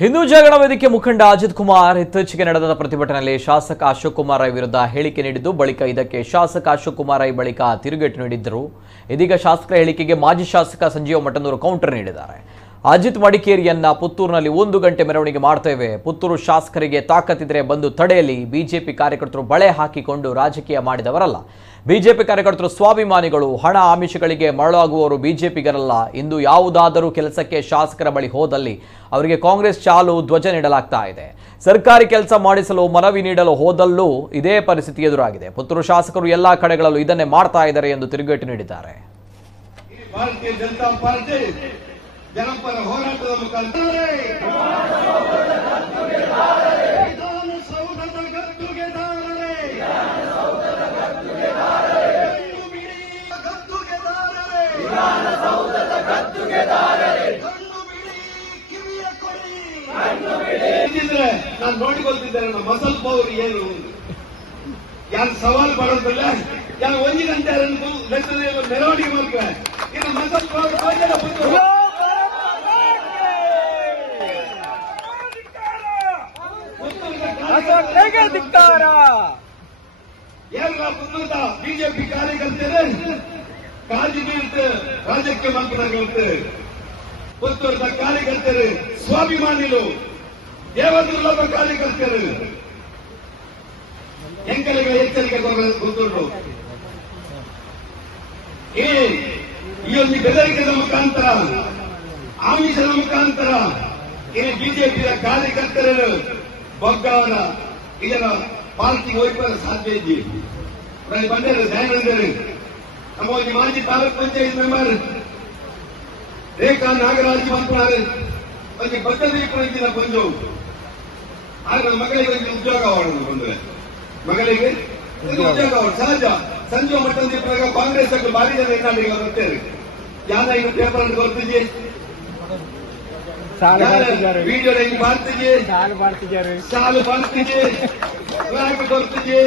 ಹಿಂದೂ ಜಾಗರಣ ವೇದಿಕೆ ಮುಖಂಡ ಅಜಿತ್ ಕುಮಾರ್ ಇತ್ತೀಚೆಗೆ ನಡೆದ ಪ್ರತಿಭಟನೆಯಲ್ಲಿ ಶಾಸಕ ಅಶೋಕ್ ಕುಮಾರ್ ರೈ ವಿರುದ್ಧ ಹೇಳಿಕೆ ನೀಡಿದ್ದು ಬಳಿಕ ಇದಕ್ಕೆ ಶಾಸಕ ಅಶೋಕ್ ಕುಮಾರ್ ರೈ ಬಳಿಕ ತಿರುಗೇಟು ನೀಡಿದ್ದರು. ಇದೀಗ ಶಾಸಕರ ಹೇಳಿಕೆಗೆ ಮಾಜಿ ಶಾಸಕ ಸಂಜೀವ ಮಠಂದೂರು ಕೌಂಟರ್ ನೀಡಿದ್ದಾರೆ. ಅಜಿತ್ ಮಡಿಕೇರಿಯನ್ನ ಪುತ್ತೂರಿನಲ್ಲಿ 1 ಗಂಟೆ ಮೆರವಣಿಗೆ ಮಾಡ್ತೇವೆ, ಪುತ್ತೂರು ಶಾಸಕರಿಗೆ ತಾಕತ್ತಿದ್ರೆ ಬಂದು ತಡೆಯಲಿ. ಬಿಜೆಪಿ ಕಾರ್ಯಕರ್ತರು ಬಳೆ ಹಾಕಿಕೊಂಡು ರಾಜಕೀಯ ಮಾಡಿದವರಲ್ಲ. ಬಿಜೆಪಿ ಕಾರ್ಯಕರ್ತರು ಸ್ವಾಭಿಮಾನಿಗಳು, ಹಣ ಆಮಿಷಗಳಿಗೆ ಮರಳಾಗುವವರು ಬಿಜೆಪಿಗರಲ್ಲ. ಇಂದು ಯಾವುದಾದರೂ ಕೆಲಸಕ್ಕೆ ಶಾಸಕರ ಬಳಿ ಹೋದಲ್ಲಿ ಅವರಿಗೆ ಕಾಂಗ್ರೆಸ್ ಚಾಲು ಧ್ವಜ ನೀಡಲಾಗ್ತಾ ಇದೆ. ಸರ್ಕಾರಿ ಕೆಲಸ ಮಾಡಿಸಲು ಮನವಿ ನೀಡಲು ಹೋದಲ್ಲೂ ಇದೇ ಪರಿಸ್ಥಿತಿ ಎದುರಾಗಿದೆ. ಪುತ್ತೂರು ಶಾಸಕರು ಎಲ್ಲಾ ಕಡೆಗಳಲ್ಲೂ ಇದನ್ನೇ ಮಾಡ್ತಾ ಇದ್ದಾರೆ ಎಂದು ತಿರುಗೇಟು ನೀಡಿದ್ದಾರೆ. ಭಾರತೀಯ ಜನತಾ ಪಾರ್ಟಿ ಜನಪರ ಹೋರಾಟದ ಮುಖಾಂತರ ನಾನು ನೋಡಿಕೊಳ್ತಿದ್ದೇನೆ. ನಮ್ಮ ಮಸಲ್ ಪವರ್ ಏನು ಯಾರು ಸವಾಲು ಮಾಡೋದಿಲ್ಲ, ಯಾರು 1 ಗಂಟೆ ಮೆರವಣಿಗೆ ಮಾಡ್ತಾರೆ. ಇನ್ನು ಮಸಲ್ ಪವರ್ ಎಲ್ಲ ಪುತ್ತೂರದ ಬಿಜೆಪಿ ಕಾರ್ಯಕರ್ತರು ಕಾಳಜಿ ಬೀಳ್ತು ರಾಜ್ಯಕ್ಕೆ ಮಂತ್ರಿಗಳು, ಪುತ್ತೂರದ ಕಾರ್ಯಕರ್ತರು ಸ್ವಾಭಿಮಾನಿಗಳು, ದೇವದುರ್ಲಭ ಕಾರ್ಯಕರ್ತರು ಎಂಕಲಿಗೆ ಎಚ್ಚರಿಕೆ ಪುತ್ತೂರು ಈ ಒಂದು ಬೆದರಿಕೆಯ ಮುಖಾಂತರ, ಆಮಿಷದ ಮುಖಾಂತರ ಈ ಬಿಜೆಪಿಯ ಕಾರ್ಯಕರ್ತರು ಬೊಗ್ಗವರ ಇದರ ಪಾರ್ಟಿಗೆ ಹೋಗ್ಬರ ಸಾಧ್ಯ ಇದ್ದೀವಿ. ಬಂದರು ದಯಾನಂದರು ನಮ್ಮ ಒಂದು ಮಾಜಿ ತಾಲೂಕ್ ಪಂಚಾಯತ್ ಮೆಂಬರ್ ರೇಖಾ ನಾಗರಾಜ್ ಮಂತ್ರಾರು ಒಂದು ಬದ್ಧದೀಪನ ಬಂದು ಆಗ ನನ್ನ ಮಗಳಿಗೆ ಒಂದು ಉದ್ಯೋಗ ಮಾಡೋದು ಬಂದ್ರೆ ಮಗಳಿಗೆ ಉದ್ಯೋಗ ಸಹಜ. ಸಂಜೀವ ಮಠದೀಪನಾಗ ಕಾಂಗ್ರೆಸ್ ಭಾರಿ ಜನ ಹೆಣ್ಣಾಡಿಗೆ ಬರ್ತೇವೆ. ಯಾರ ಈಗ ಪೇಪರ್ ಅಂತ ಬರ್ತಿದ್ದೆ, ವಿಡಿಯೋ ಮಾಡ್ತಿದ್ದೆ, ಸಾಲು ಮಾಡ್ತಿದ್ದೆ, ಬರ್ತಿದ್ದೆ.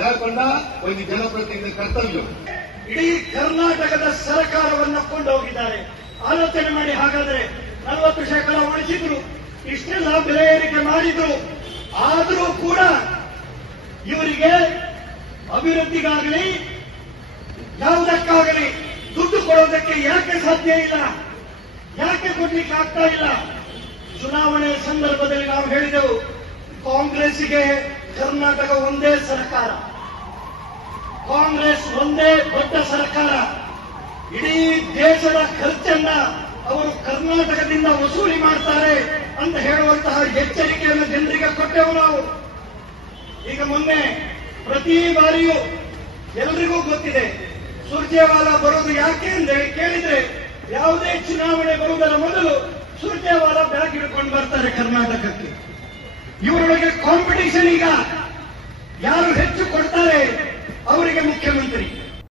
ಯಾಕೊಂಡ ಒಂದು ಜನಪ್ರತಿನಿಧಿ ಕರ್ತವ್ಯ. ಇಡೀ ಕರ್ನಾಟಕದ ಸರ್ಕಾರವನ್ನು ಕೊಂಡು ಹೋಗಿದ್ದಾರೆ. ಆಲೋಚನೆ ಮಾಡಿ. ಹಾಗಾದ್ರೆ 40% ಉಳಿಸಿದ್ರು, ಇಷ್ಟೆಲ್ಲ ಬೆಲೆ ಏರಿಕೆ ಮಾಡಿದ್ರು, ಆದರೂ ಕೂಡ ಇವರಿಗೆ ಅಭಿವೃದ್ಧಿಗಾಗಲಿ ಯಾವುದಕ್ಕಾಗಲಿ ದುಡ್ಡು ಕೊಡೋದಕ್ಕೆ ಯಾಕೆ ಸಾಧ್ಯ ಇಲ್ಲ? ಯಾಕೆ ಕೊಡ್ಲಿಕ್ಕೆ ಆಗ್ತಾ ಇಲ್ಲ? ಚುನಾವಣೆ ಸಂದರ್ಭದಲ್ಲಿ ನಾವು ಹೇಳಿದೆವು, ಕಾಂಗ್ರೆಸ್ಗೆ ಕರ್ನಾಟಕ ಒಂದೇ ಸರ್ಕಾರ, ಕಾಂಗ್ರೆಸ್ ಒಂದೇ ದೊಡ್ಡ ಸರ್ಕಾರ. ಇಡೀ ದೇಶದ ಖರ್ಚನ್ನ ಅವರು ಕರ್ನಾಟಕದಿಂದ ವಸೂಲಿ ಮಾಡ್ತಾರೆ ಅಂತ ಹೇಳುವಂತಹ ಎಚ್ಚರಿಕೆಯನ್ನು ಜನರಿಗೆ ಕೊಟ್ಟೆವು ನಾವು. ಈಗ ಮೊನ್ನೆ ಪ್ರತಿ ಬಾರಿಯೂ ಎಲ್ರಿಗೂ ಗೊತ್ತಿದೆ ಸುರ್ಜೇವಾಲಾ ಬರೋದು ಯಾಕೆ ಅಂತ ಹೇಳಿ ಕೇಳಿದ್ರೆ, ಯಾವುದೇ ಚುನಾವಣೆ ಬರುವುದರ ಮೊದಲು ಸುರ್ಜೇವಾಲಾ ಬ್ಯಾಗ್ ಹಿಡ್ಕೊಂಡು ಬರ್ತಾರೆ ಕರ್ನಾಟಕಕ್ಕೆ. ಇವರೊಳಗೆ ಕಾಂಪಿಟಿಷನ್. ಈಗ ಯಾರು ಹೆಚ್ಚು ಕೊಡ್ತಾರೆ ಅವರಿಗೆ ಮುಖ್ಯಮಂತ್ರಿ.